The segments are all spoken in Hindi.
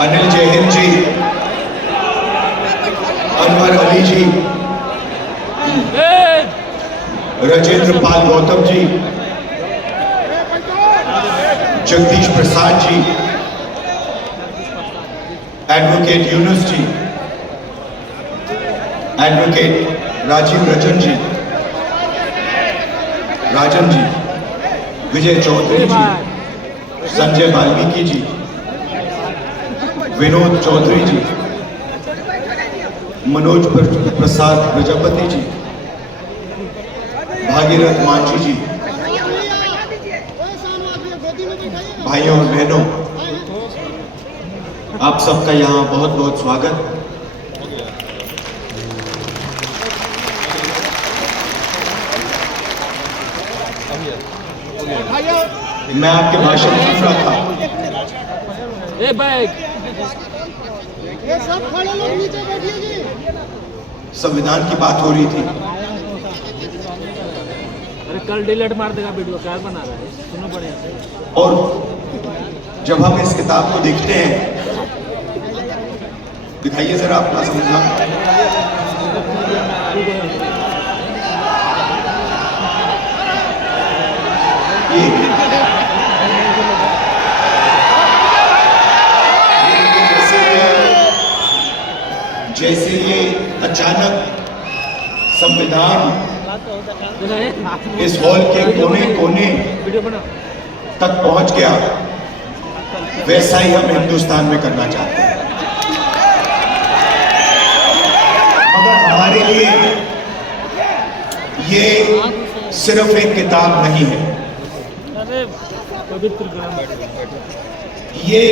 अनिल जैन जी, अनवर अली जी, राजेंद्र पाल गौतम जी, जगदीश प्रसाद जी, एडवोकेट यूनुस जी, एडवोकेट राजीव रंजन जी, राजन जी, विजय चौधरी जी, संजय वाल्मीकि जी, विनोद चौधरी जी, मनोज प्रसाद प्रजापति जी, भागीरथ मांझी जी, भाइयों और बहनों, आप सबका यहाँ बहुत बहुत स्वागत। मैं आपके भाषण सुन रहा था। ये सब खड़े लोग नीचे बैठिए जी। संविधान की बात हो रही थी। अरे कल डिलीट मार देगा वीडियो, क्या बना रहा है, सुनो बढ़िया से। और जब हम इस किताब को देखते हैं, दिखाइए जरा अपना संविधान। जैसे ये अचानक संविधान इस हॉल के कोने कोने तक पहुंच गया, वैसा ही हम हिंदुस्तान में करना चाहते हैं। मगर हमारे लिए ये सिर्फ एक किताब नहीं है, ये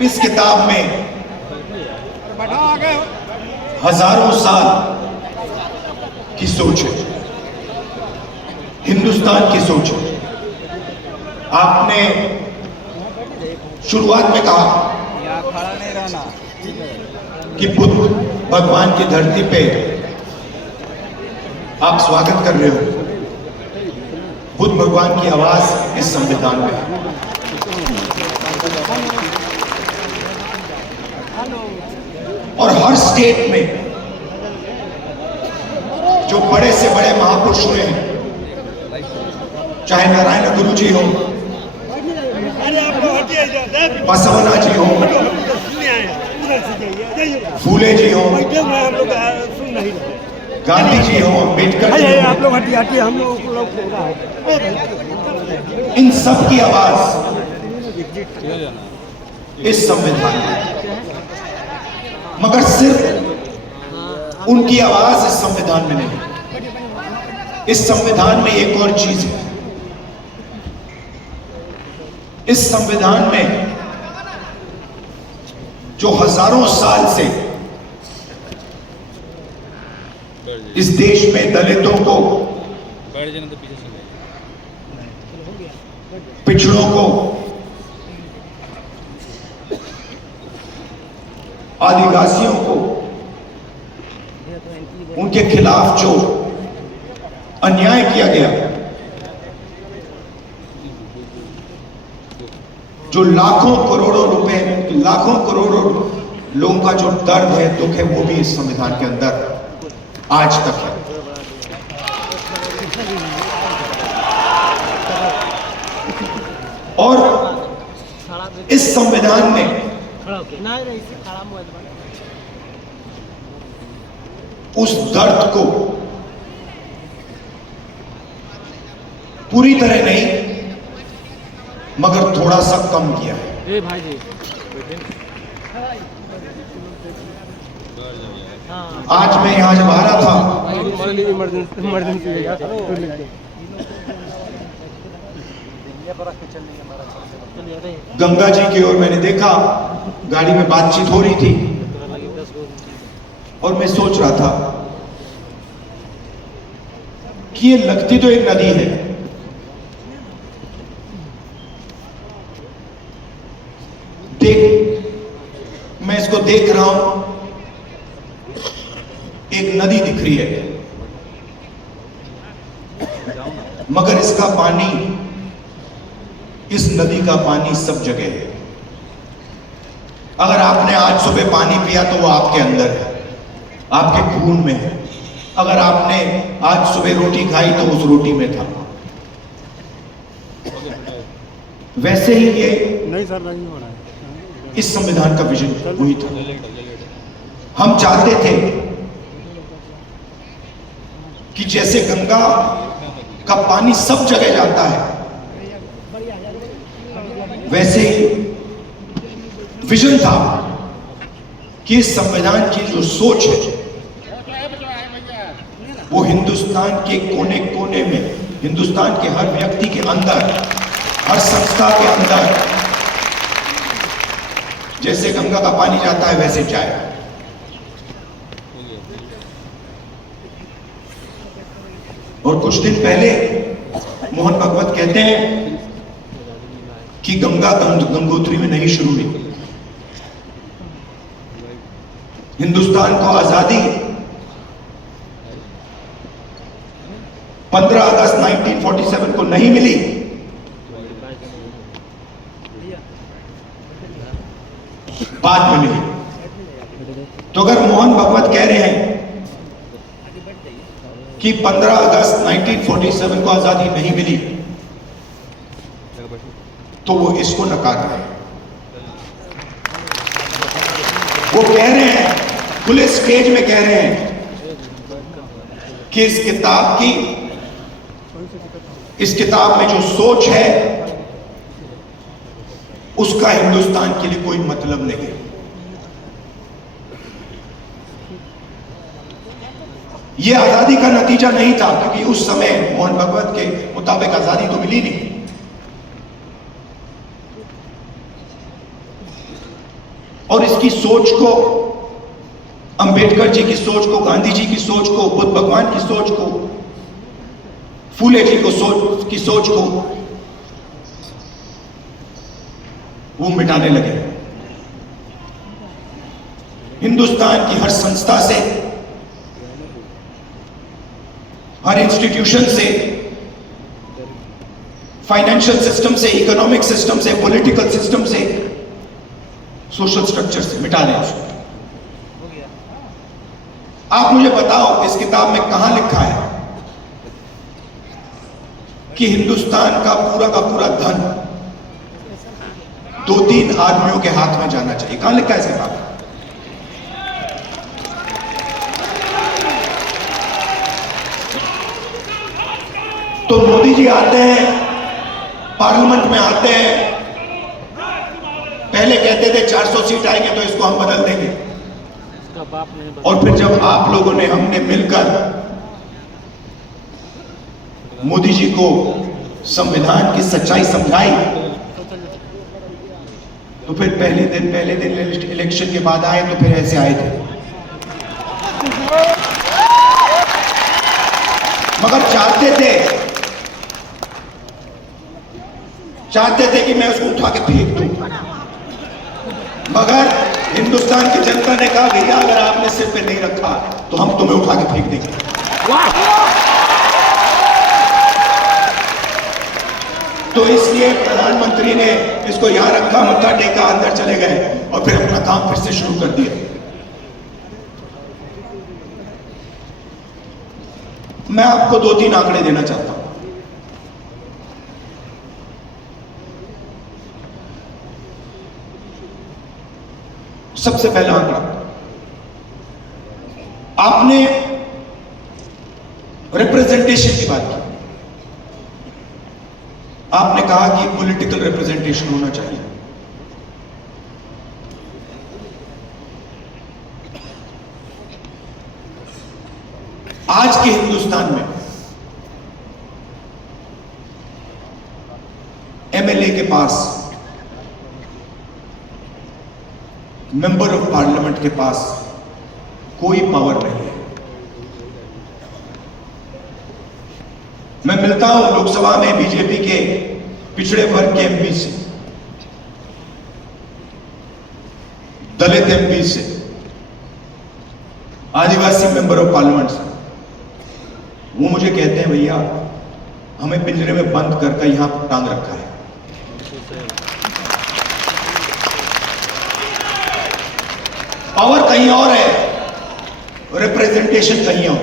इस किताब में हजारों साल की सोच है, हिंदुस्तान की सोच है। आपने शुरुआत में कहा कि बुद्ध भगवान की धरती पे आप स्वागत कर रहे हो। बुद्ध भगवान की आवाज इस संविधान में है। और हर स्टेट में जो बड़े से बड़े महापुरुष हुए हैं, चाहे नारायण गुरु जी हो, बसवना जी हो, फूले जी हो, गांधी जी हो, अम्बेडकर जी हो, आप लोग हटिए, हम लोग इन सब की आवाज इस संविधान में। मगर सिर्फ उनकी आवाज इस संविधान में नहीं, इस संविधान में एक और चीज है। इस संविधान में जो हजारों साल से इस देश में दलितों को, पिछड़ों को, आदिवासियों को, उनके खिलाफ जो अन्याय किया गया, जो लाखों करोड़ों रुपए, लाखों करोड़ों लोगों का जो दर्द है, दुख है, वो भी इस संविधान के अंदर आज तक है। और इस संविधान में उस दर्द को पूरी तरह नहीं मगर थोड़ा सा कम किया है। भाई जी आज मैं यहां जब आ रहा था, गंगा जी की ओर मैंने देखा, गाड़ी में बातचीत हो रही थी और मैं सोच रहा था कि ये लगती तो एक नदी है, मैं इसको देख रहा हूं, एक नदी दिख रही है, मगर इसका पानी, इस नदी का पानी सब जगह है। अगर आपने आज सुबह पानी पिया तो वो आपके अंदर है, आपके खून में है। अगर आपने आज सुबह रोटी खाई तो उस रोटी में था। वैसे ही ये नहीं सर, नहीं हो रहा है। इस संविधान का विजन वही था। हम चाहते थे कि जैसे गंगा का पानी सब जगह जाता है, वैसे ही विजन था कि इस संविधान की जो सोच है वो हिंदुस्तान के कोने कोने में, हिंदुस्तान के हर व्यक्ति के अंदर, हर संस्था के अंदर जैसे गंगा का पानी जाता है वैसे जाए। और कुछ दिन पहले मोहन भागवत कहते हैं कि गंगा गंगोत्री में नहीं शुरू हुई। हिंदुस्तान को आजादी 15 अगस्त 1947 को नहीं मिली, बाद में मिली। तो अगर मोहन भागवत कह रहे हैं कि 15 अगस्त 1947 को आजादी नहीं मिली, तो वो इसको नकार रहे हैं। वो कह रहे हैं, खुले स्टेज में कह रहे हैं कि इस किताब में जो सोच है उसका हिंदुस्तान के लिए कोई मतलब नहीं है। यह आजादी का नतीजा नहीं था, क्योंकि उस समय मोहन भागवत के मुताबिक आजादी तो मिली नहीं। और इसकी सोच को, अंबेडकर जी की सोच को, गांधी जी की सोच को, बुद्ध भगवान की सोच को, फूले जी की सोच को वो मिटाने लगे। हिंदुस्तान की हर संस्था से, हर इंस्टीट्यूशन से, फाइनेंशियल सिस्टम से, इकोनॉमिक सिस्टम से, पॉलिटिकल सिस्टम से, सोशल स्ट्रक्चर से मिटा दें उसको। आप मुझे बताओ इस किताब में कहां लिखा है कि हिंदुस्तान का पूरा धन 2-3 आदमियों के हाथ में जाना चाहिए? कहां लिखा है इस किताब में? तो मोदी जी आते हैं, पार्लियामेंट में आते हैं, पहले कहते थे 400 सीट आएंगे तो इसको हम बदल देंगे, और फिर जब आप लोगों ने, हमने मिलकर मोदी जी को संविधान की सच्चाई समझाई, तो फिर पहले दिन इलेक्शन के बाद आए तो फिर ऐसे आए थे। मगर चाहते थे कि मैं उसको उठा के फेंक दूं, मगर हिंदुस्तान की जनता ने कहा भैया अगर आपने सिर पे नहीं रखा तो हम तुम्हें उठा के फेंक देंगे। तो इसलिए प्रधानमंत्री ने इसको यहां रखा, मत्था टेका, अंदर चले गए और फिर अपना काम फिर से शुरू कर दिया। मैं आपको 2-3 आंकड़े देना चाहता हूं। सबसे पहला आंकड़ा, आपने रिप्रेजेंटेशन की बात की, आपने कहा कि पॉलिटिकल रिप्रेजेंटेशन होना चाहिए। आज के हिंदुस्तान में एमएलए के पास, मेंबर ऑफ पार्लियामेंट के पास कोई पावर नहीं है। मैं मिलता हूं लोकसभा में बीजेपी के पिछड़े वर्ग के एमपी से, दलित एमपी से, आदिवासी मेंबर ऑफ पार्लियामेंट से। वो मुझे कहते हैं भैया हमें पिंजरे में बंद कर यहां टांग रखा है। पावर कहीं और है, रिप्रेजेंटेशन कहीं और।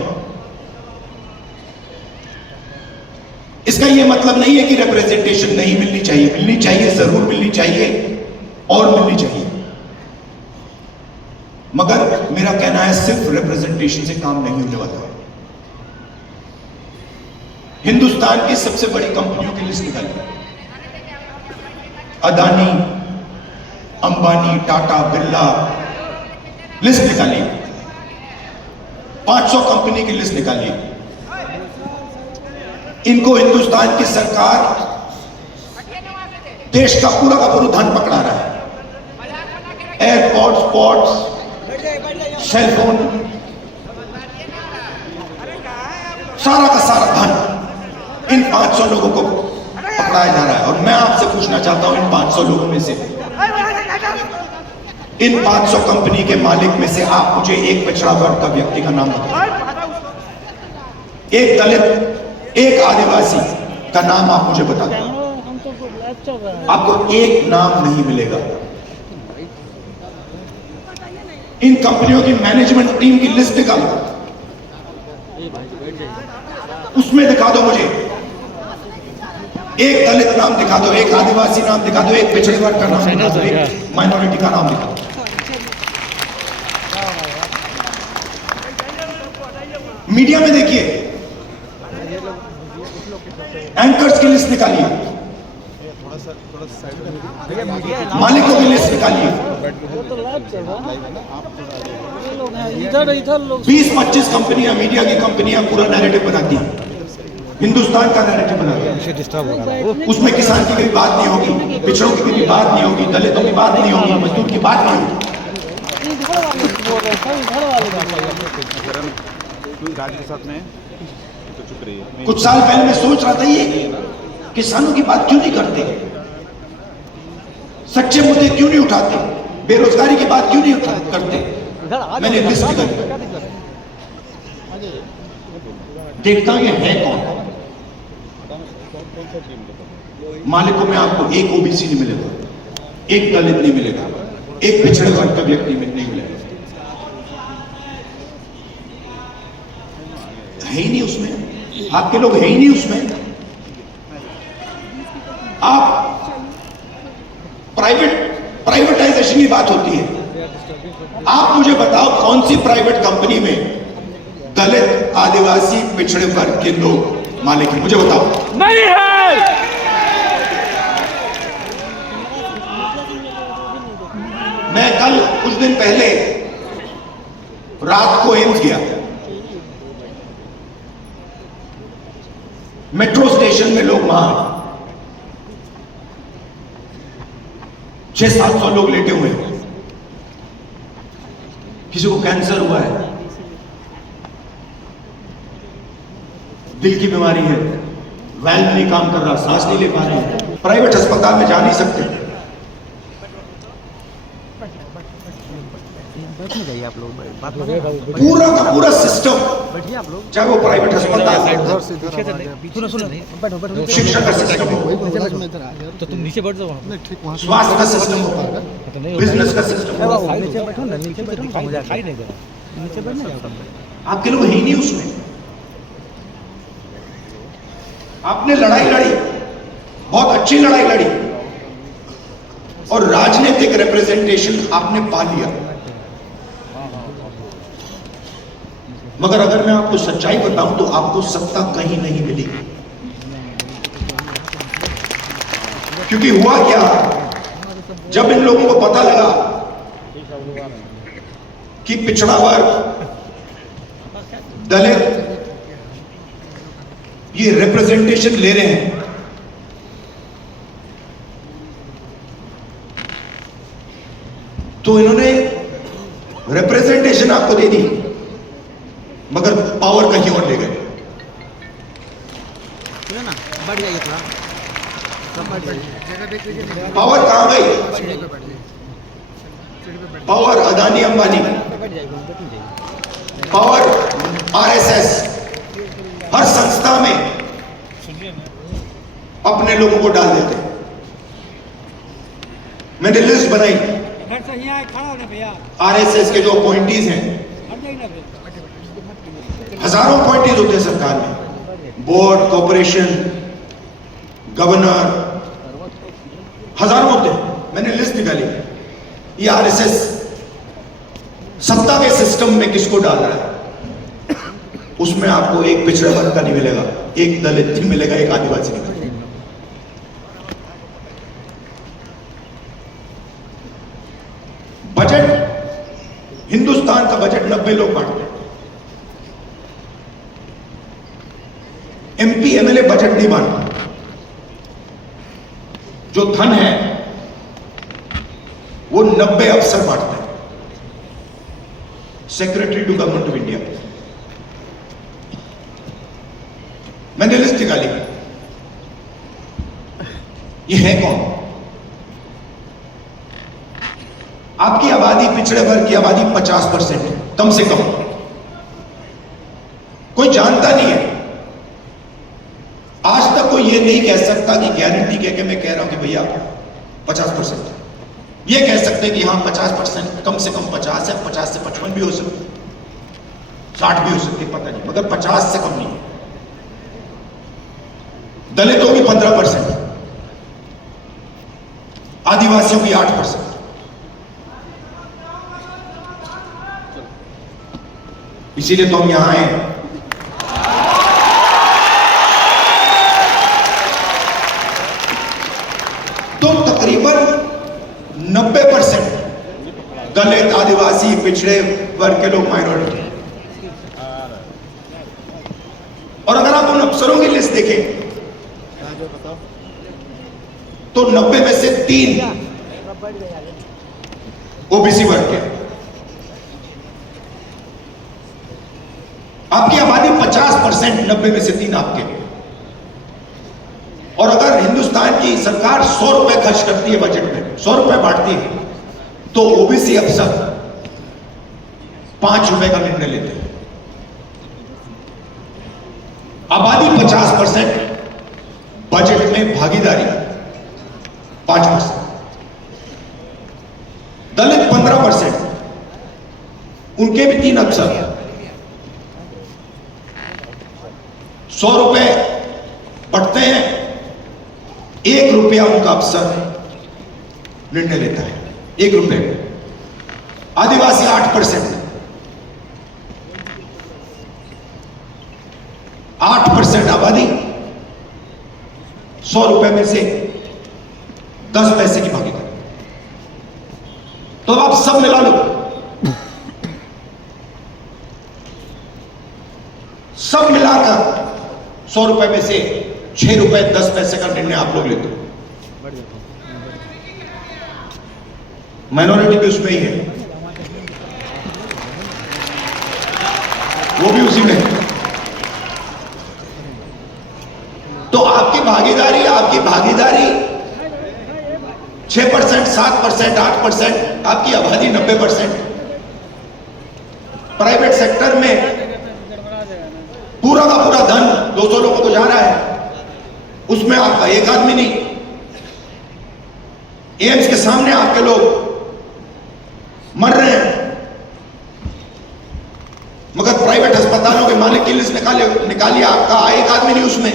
इसका यह मतलब नहीं है कि रिप्रेजेंटेशन नहीं मिलनी चाहिए, मिलनी चाहिए, जरूर मिलनी चाहिए और मिलनी चाहिए, मगर मेरा कहना है सिर्फ रिप्रेजेंटेशन से काम नहीं होने वाला है। हिंदुस्तान की सबसे बड़ी कंपनियों की लिस्ट निकालिए, अदानी, अंबानी, टाटा, बिरला, लिस्ट निकालिए। 500 कंपनी की लिस्ट निकालिए। इनको हिंदुस्तान की सरकार देश का पूरा धन पकड़ा रहा है। एयरपोर्ट्स, पोर्ट्स, सेलफोन, सारा का सारा धन इन 500 लोगों को पकड़ाया जा रहा है। और मैं आपसे पूछना चाहता हूं, इन 500 लोगों में से, इन 500 कंपनी के मालिक में से आप मुझे एक पिछड़ा वर्ग का व्यक्ति का नाम बताइए। एक दलित, एक आदिवासी का नाम आप मुझे बता दें। आपको एक नाम नहीं मिलेगा। इन कंपनियों की मैनेजमेंट टीम की लिस्ट निकालो, उसमें दिखा दो मुझे एक दलित नाम दिखा दो, एक आदिवासी नाम दिखा दो, एक पिछड़े वर्ग का नाम दिखा दो, एक माइनॉरिटी का नाम दिखा दो। मीडिया में देखिए, एंकर्स की लिस्ट निकालिए, मालिकों की लिस्ट निकालिए। 20-25 कंपनियां, मीडिया की कंपनियां पूरा नैरेटिव बनाती हैं, हिंदुस्तान का नैरेटिव बनाती हैं। उसमें किसान की कोई बात नहीं होगी, पिछड़ों की कोई बात नहीं होगी, दलितों की बात नहीं होगी, मजदूर की बात नहीं होगी। कुछ साल पहले मैं सोच रहा था, ये किसानों की बात क्यों नहीं करते, सच्चे मुद्दे क्यों नहीं उठाते, बेरोजगारी की बात क्यों नहीं करते। मैंने लिस्ट निकाली, देखता हूं ये है कौन। मालिकों में आपको एक ओबीसी नहीं मिलेगा, एक दलित नहीं मिलेगा, एक पिछड़े वर्ग का व्यक्ति नहीं मिलेगा, है ही नहीं उसमें। आपके लोग है ही नहीं उसमें। आप प्राइवेटाइजेशन की बात होती है, आप मुझे बताओ कौन सी प्राइवेट कंपनी में दलित, आदिवासी, पिछड़े वर्ग के लोग मालिक हैं, मुझे बताओ। नहीं है। मैं कल कुछ दिन पहले रात को एम्स गया, मेट्रो स्टेशन में लोग वहां 600-700 लोग लेटे हुए हैं। किसी को कैंसर हुआ है, दिल की बीमारी है, वैल्व नहीं काम कर रहा, सांस नहीं ले पा रहे हैं, प्राइवेट अस्पताल में जा नहीं सकते। आप लोग पूरा का पूरा सिस्टम, चाहे वो प्राइवेट अस्पताल, शिक्षा का सिस्टम हो, तो तुम नीचे बैठ जाओ, स्वास्थ्य का सिस्टम हो, बिजनेस का सिस्टम हो, आपके लोग है ही नहीं उसमें। आपने लड़ाई लड़ी, बहुत अच्छी लड़ाई लड़ी, और राजनीतिक रिप्रेजेंटेशन आपने पा लिया। मगर अगर मैं आपको सच्चाई बताऊं तो आपको सत्ता कहीं नहीं मिलेगी। क्योंकि हुआ क्या, जब इन लोगों को पता लगा कि पिछड़ा वर्ग, दलित ये रिप्रेजेंटेशन ले रहे हैं, तो इन्होंने रिप्रेजेंटेशन आपको दे दी, मगर पावर कहीं और ले गए। बढ़ जाइए थोड़ा, पावर कहां गई? Power Adani Ambani, power RSS, हर संस्था में अपने लोगों को डाल देते हैं। मैंने लिस्ट बनाई आरएसएस के जो अपॉइंटीज हैं, हजारों अपॉइंटीज होते हैं सरकार में, बोर्ड, कॉर्पोरेशन, गवर्नर, हजारों होते हैं। मैंने लिस्ट निकाली, ये आरएसएस सत्ता के सिस्टम में किसको डाल रहा है। उसमें आपको एक पिछड़े वर्ग का नहीं मिलेगा, एक दलित नहीं मिलेगा, एक आदिवासी नहीं मिलेगा। बजट, हिंदुस्तान का बजट 90 लोग बांटते हैं। एमपी एमएलए बजट नहीं बांटते। जो धन है वो 90 अफसर बांटते हैं, secretary to government of India. मैंने लिस्ट निकाली, ये है कौन? आपकी आबादी, पिछड़े वर्ग की आबादी 50% है, कम से कम। कोई जानता नहीं है। आज तक कोई ये नहीं कह सकता कि गारंटी कह के मैं कह रहा हूं कि भैया 50%। ये कह सकते हैं कि हाँ 50%, कम से कम 50 है, 50 से 55 भी हो सकती, 60 भी हो सकती, पता नहीं, मगर 50 से कम नहीं। दलितों की 15%, आदिवासियों की 8%। इसीलिए तो हम यहां आए हैं। तो तकरीबन 90% दलित, आदिवासी, पिछड़े वर्ग के लोग माइनॉरिटी। और अगर आप उन अफसरों की लिस्ट देखें तो 90 में से 3 ओबीसी वर्ग के। आपकी आबादी 50%, 90 में से 3 आपके। और अगर हिंदुस्तान की सरकार 100 रुपए खर्च करती है बजट में, 100 रुपए बांटती है, तो ओबीसी अफसर 5 रुपए का निर्णय लेते हैं। आबादी 50%, बजट में भागीदारी 5%। दलित 15%, उनके भी 3 अफसर। 100 रुपए बढ़ते हैं, 1 रुपया उनका अफसर निर्णय लेता है, 1 रुपए। आदिवासी 8%, 8% आबादी, 100 रुपए में से 10 पैसे की भागीदारी। तो आप सब मिला लो, सब मिलाकर 100 रुपए में से 6 रुपए 10 पैसे का निर्णय आप लोग लेते हो। माइनॉरिटी भी उसमें ही है, वो भी उसी में है। तो आपकी भागीदारी 6%, 7%, 8%, आपकी आबादी 90%। प्राइवेट सेक्टर में पूरा का पूरा धन 200 लोगों को जा रहा है, उसमें आपका एक आदमी नहीं। एम्स के सामने आपके लोग मर रहे हैं, मगर प्राइवेट अस्पतालों के मालिक की लिस्ट निकालिए, आपका एक आदमी नहीं उसमें।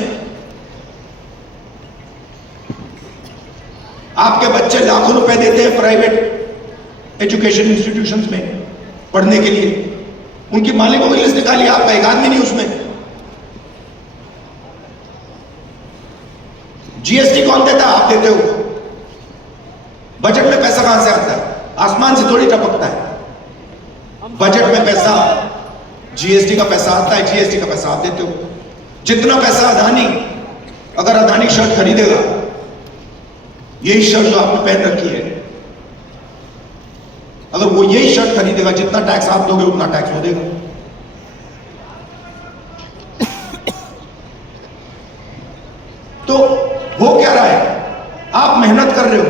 आपके बच्चे लाखों रुपए देते हैं प्राइवेट एजुकेशन इंस्टीट्यूशंस में पढ़ने के लिए, उनकी मालिकों की लिस्ट निकालिए, आपका एक आदमी नहीं उसमें। जीएसटी कौन देता है? आप देते हो। बजट में पैसा कहां से आता है? आसमान से थोड़ी टपकता है। बजट में पैसा, जीएसटी का पैसा आता है, जीएसटी का पैसा आप देते हो। जितना पैसा अदानी, अगर अदानी शर्ट खरीदेगा, यही शर्ट जो आपने पहन रखी है, अगर वो यही शर्ट खरीदेगा, जितना टैक्स आप दोगे उतना टैक्स वो देगा। तो हो क्या रहा है? आप मेहनत कर रहे हो,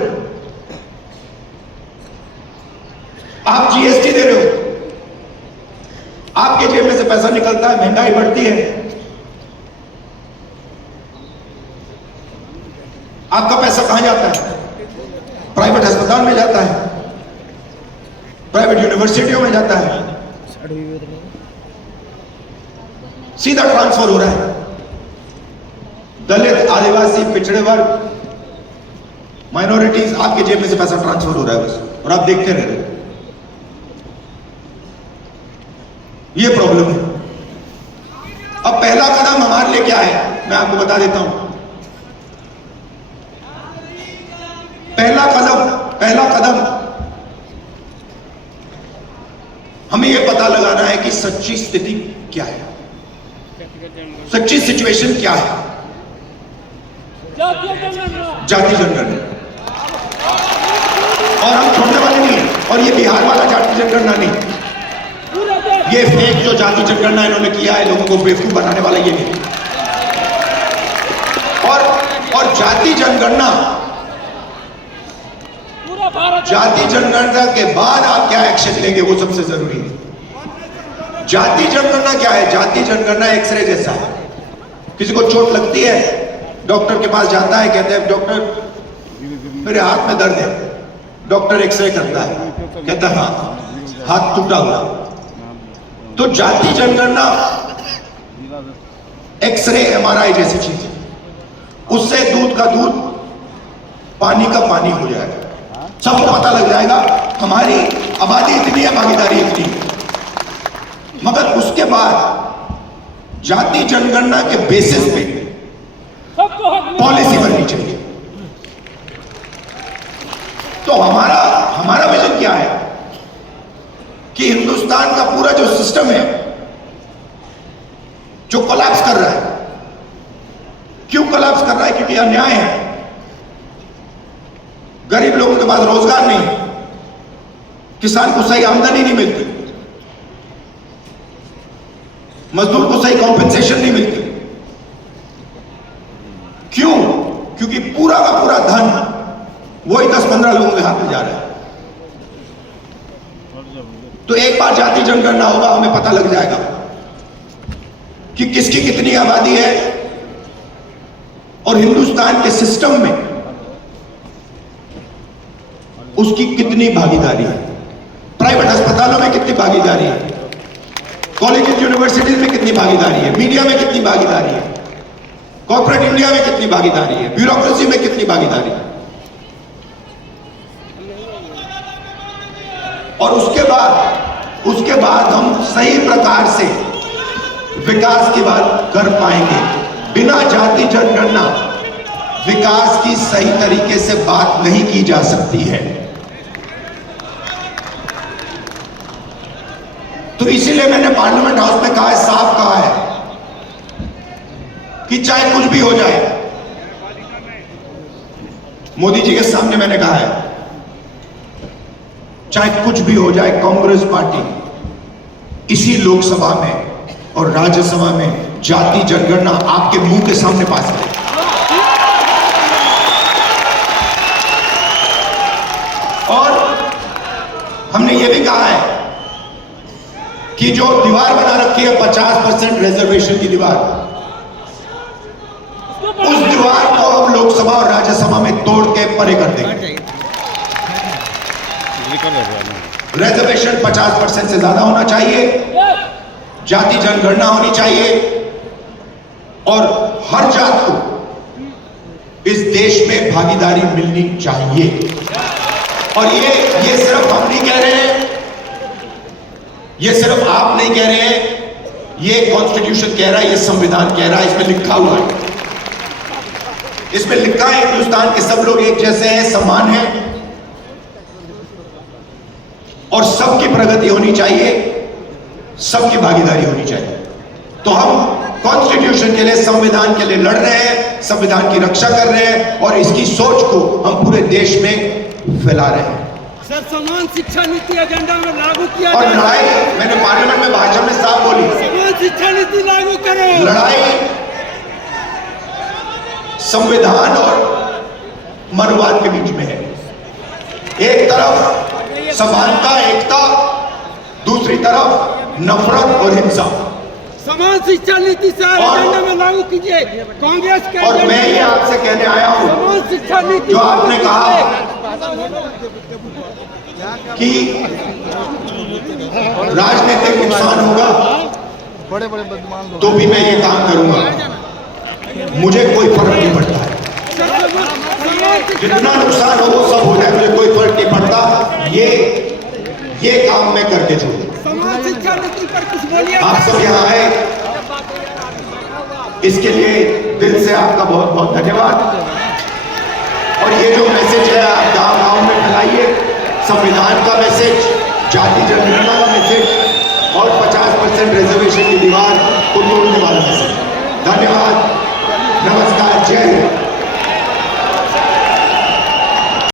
आप जीएसटी दे रहे हो, आपके जेब में से पैसा निकलता है, महंगाई बढ़ती है। आपका पैसा कहां जाता है? प्राइवेट अस्पताल में जाता है, प्राइवेट यूनिवर्सिटियों में जाता है, सीधा ट्रांसफर हो रहा है। दलित, आदिवासी, पिछड़े वर्ग, माइनॉरिटीज, आपके जेब में से पैसा ट्रांसफर हो रहा है बस, और आप देखते रह रहे हो। ये प्रॉब्लम है। अब पहला कदम हमारे लिए क्या है, मैं आपको बता देता हूं। पहला कदम हमें यह पता लगाना है कि सच्ची स्थिति क्या है, सच्ची सिचुएशन क्या है। जाति जनगणना, और हम छोड़ने वाले नहीं हैं। और ये बिहार वाला जाति जनगणना नहीं, ये फेक जो जाति जनगणना इन्होंने किया है, लोगों को बेवकूफ बनाने वाला ये नहीं। और जाति जनगणना के बाद आप क्या एक्शन लेंगे वो सबसे जरूरी है। जाति जनगणना क्या है? जाति जनगणना एक्सरे जैसा है। किसी को चोट लगती है, डॉक्टर के पास जाता है, कहते हैं डॉक्टर मेरे हाथ में दर्द है, डॉक्टर एक्सरे करता है, कहता है हाँ हाथ टूटा हुआ। तो जाति जनगणना एक्सरे एमआरआई जैसी चीज है, उससे दूध का दूध पानी का पानी हो जाएगा। सबको पता लग जाएगा हमारी आबादी इतनी है, भागीदारी इतनी है। मगर उसके बाद जाति जनगणना के बेसिस पे पॉलिसी बननी चाहिए। तो हमारा विजन क्या है कि हिंदुस्तान का पूरा जो सिस्टम है जो कोलैप्स कर रहा है, क्यों कोलैप्स कर रहा है? क्योंकि अन्याय है। गरीब लोगों के पास रोजगार नहीं, किसान को सही आमदनी नहीं मिलती, मजदूर को सही कॉम्पेंसेशन नहीं मिलती। क्यों? क्योंकि पूरा का पूरा धन वही 10-15 लोगों के हाथ में जा रहा है। तो एक बार जाति जनगणना होगा, हमें पता लग जाएगा कि किसकी कितनी आबादी है और हिंदुस्तान के सिस्टम में उसकी कितनी भागीदारी है। प्राइवेट अस्पतालों में कितनी भागीदारी है, कॉलेज यूनिवर्सिटीज में कितनी भागीदारी है, मीडिया में कितनी भागीदारी है, कॉर्पोरेट इंडिया में कितनी भागीदारी है, ब्यूरोक्रेसी में कितनी भागीदारी है। और उसके बाद हम सही प्रकार से विकास की बात कर पाएंगे। बिना जाति जनगणना विकास की सही तरीके से बात नहीं की जा सकती है। तो इसीलिए मैंने पार्लियामेंट हाउस में कहा है, साफ कहा है कि चाहे कुछ भी हो जाए, मोदी जी के सामने मैंने कहा है, चाहे कुछ भी हो जाए, कांग्रेस पार्टी इसी लोकसभा में और राज्यसभा में जाति जनगणना आपके मुंह के सामने पास करेगी। और हमने ये भी कहा है कि जो दीवार बना रखी है 50% रिजर्वेशन की दीवार, उस दीवार को हम लोकसभा और राज्यसभा में तोड़ के परे कर देंगे। रिजर्वेशन 50% से ज्यादा होना चाहिए, जाति जनगणना होनी चाहिए और हर जात को इस देश में भागीदारी मिलनी चाहिए। और ये सिर्फ हम नहीं कह रहे हैं, ये सिर्फ आप नहीं कह रहे हैं, ये कॉन्स्टिट्यूशन कह रहा है, ये संविधान कह रहा है, इसमें लिखा हुआ है। इसमें लिखा है हिंदुस्तान के सब लोग एक जैसे हैं, समान हैं और सबकी प्रगति होनी चाहिए, सबकी भागीदारी होनी चाहिए। तो हम कॉन्स्टिट्यूशन के लिए, संविधान के लिए लड़ रहे हैं, संविधान की रक्षा कर रहे हैं और इसकी सोच को हम पूरे देश में फैला रहे हैं। सर, समान शिक्षा नीति एजेंडा में लागू किया और लड़ाई, मैंने पार्लियामेंट में भाषण में साफ बोली, समान शिक्षा नीति लागू करो। लड़ाई संविधान और मनुवाद के बीच में है। एक तरफ समानता, एकता, दूसरी तरफ नफरत और हिंसा। समान शिक्षा नीति से एजेंडे में लागू कीजिए। कांग्रेस के और मैं ये आपसे कहने आया हूँ समान शिक्षा नीति जो आपने कहा कि राजनीतिक नुकसान होगा बड़े बड़े बदमान लोग तो भी मैं ये काम करूंगा, मुझे कोई फर्क नहीं पड़ता है। जितना नुकसान हो वो सब हो जाए, मुझे कोई फर्क नहीं पड़ता। ये काम मैं करके छोड़ूंगा। समान शिक्षा नीति पर कुछ बोलिए। आप सब यहाँ आए, इसके लिए दिल से आपका बहुत बहुत धन्यवाद। और ये जो मैसेज है आप गांव-गांव में फैलाइए, संविधान का मैसेज, जाति जनगणना का मैसेज और 50% रिजर्वेशन की दीवार को तोड़ने वाला मैसेज। धन्यवाद, नमस्कार।